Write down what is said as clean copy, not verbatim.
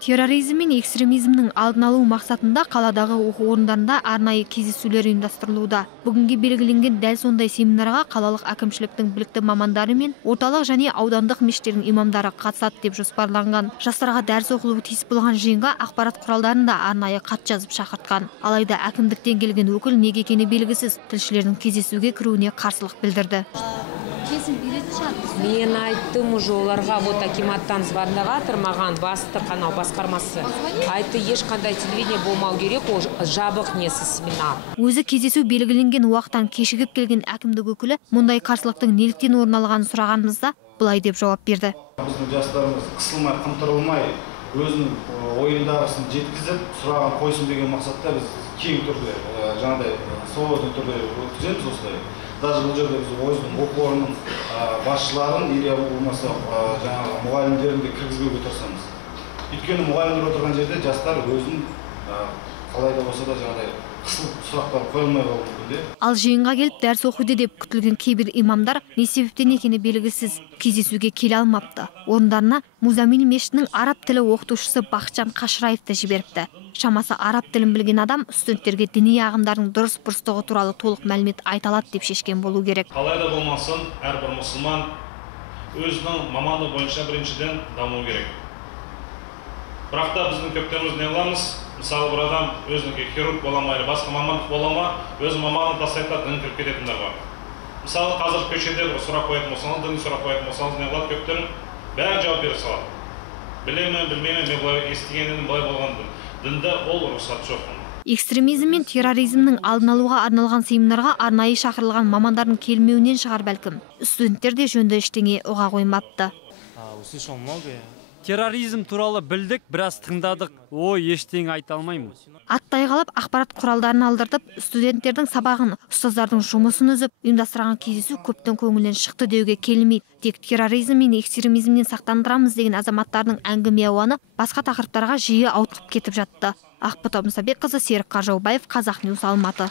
Терроризм мен экстремизмнің алдын алу мақсатында қаладағы оқу орындарында арнайы кездесулер ұйымдастырылуда. Бүгінге белгіленген дәл сондай семинарға қалалық әкімшіліктің білікті мамандары мен орталық және аудандық мешіттердің имамдары қатысады деп жоспарланған. Жастарға дәріс оқылуы тиіс болған жиынға ақпарат құралдарында арнайы хат жазып шақыртқан. Алайда әкімдіктен келген өкіл неге екені белгісіз, тілшілердің кездесуге кіруіне қарсылық білдірді. Мен айттым уже оларға вот акиматтан звондағатыр маған бастық анау басқармасы. Айтты ешқандай телевидение болмау керек, ол жабық несі семинар. Өзі кездесу белгіленген уақыттан кешігіп келген әкімдік өкілі мұндай қарсылықтың неліктен орын алғанын сұрағанымызда былай деп жауап берді. Біздің жастарымыз қысылмай, қымтырылмай, өзінің ойындағысын жеткізіп, сұрағын қойсын деген мақсатта біз кең түрде, жаңағыдай свободный түрде өткіземіз осылай. Даже бұл жерде біз өзінің оқу орнының басшыларын или болмаса жаңағы мұғалімдерін де кіргізбеуге тырысамыз. Өйткені мұғалімдер отырған жерде жастар өзін қалай да болса да жаңағыдай қысылып сұрақтар қойылмай қалуы мүмкін. Ал жиынға келіп дәріс оқиды деп күтілген кейбір имамдар не себептен екені белгісіз, кездесуге келе алмапты. Орындарына Музамил мешітінің араб тілі оқытушысы Бақытжан Қашыраевты жіберіпті. Шамасы араб тілін білген адам студенттерге діни ағымдардың дұрыс-бұрыстығы туралы толық мәлімет айта алады деп шешкен болу керек. Қалай да болмасын, әрбір мұсылман өзінің мамандығы бойынша біріншіден даму керек. Бірақ та біздің көптеріміз не қыламыз? Мысалы, бір адам өзінікі хирург бола ма, басқа мамандық бола ма, өз мамандығын тастайды да дін кіріп кететіндер бар. Мысалы, қазір көшеде сұрақ қоятын болсаңыз, дін сұрақ қоятын болсаңыз, не қылады көптерім? Бәрі жауап бере салады. Білемін, білмеймін, мен былай естіген едім, былай болған дінде ол рұқсат жоқ. Экстремизм мен терроризмнің алдын алуға арналған семинарға арнайы шақырылған мамандардың келмеуінен шығар бәлкім. Студенттер де жөнді ештеңе ұға қоймапты. Терроризм туралы білдік, біраз тыңдадық. Ой, ештеңе айта алмаймын. Аттай қалып, ақпарат құралдарын алдыртып, студенттердің сабағын, ұстаздардың жұмысын үзіп, ұйымдастырған кездесу көптің көңілінен шықты деуге келмейді. Тек терроризм мен экстремизмнен сақтандырамыз деген азаматтардың әңгіме ауаны басқа тақырыптарға жиі ауытқып кетіп жатты. Ақбота Мұсабекқызы, Серік Қаржаубаев, Қазақ Ньюс, Алматы.